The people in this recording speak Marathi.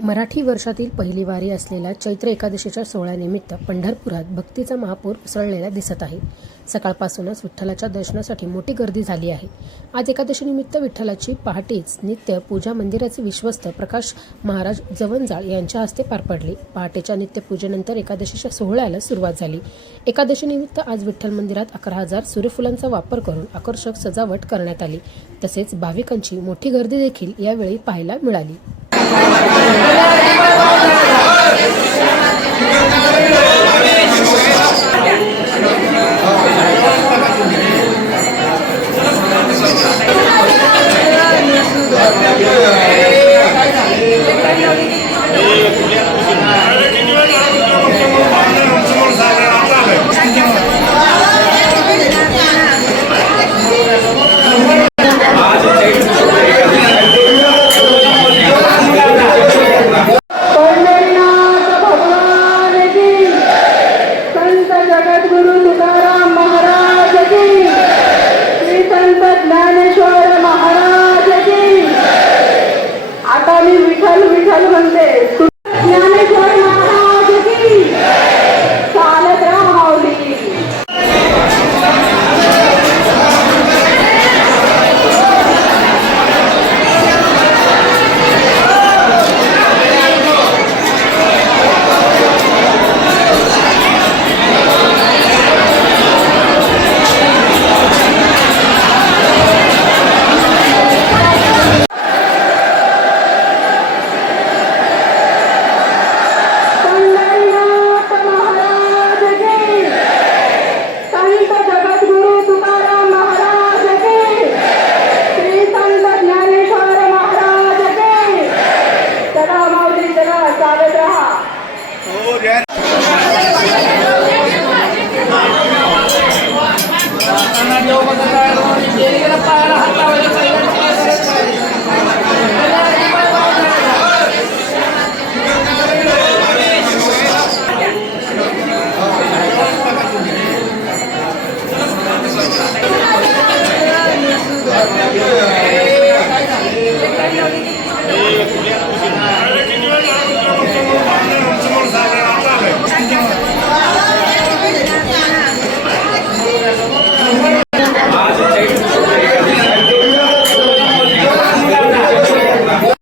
मराठी वर्षातील पहिली वारी असलेल्या चैत्र एकादशीच्या सोहळ्यानिमित्त पंढरपुरात भक्तीचा महापूर उसळलेला दिसत आहे. सकाळपासूनच विठ्ठलाच्या दर्शनासाठी मोठी गर्दी झाली आहे. आज एकादशीनिमित्त विठ्ठलाची पहाटेच नित्य पूजा मंदिराचे विश्वस्त प्रकाश महाराज जवंजाळ यांच्या हस्ते पार पडली. पहाटेच्या नित्यपूजेनंतर एकादशीच्या सोहळ्याला सुरुवात झाली. एकादशीनिमित्त आज विठ्ठल मंदिरात 11,000 सूर्यफुलांचा वापर करून आकर्षक सजावट करण्यात आली. तसेच भाविकांची मोठी गर्दी देखील यावेळी पाहायला मिळाली. Yeah.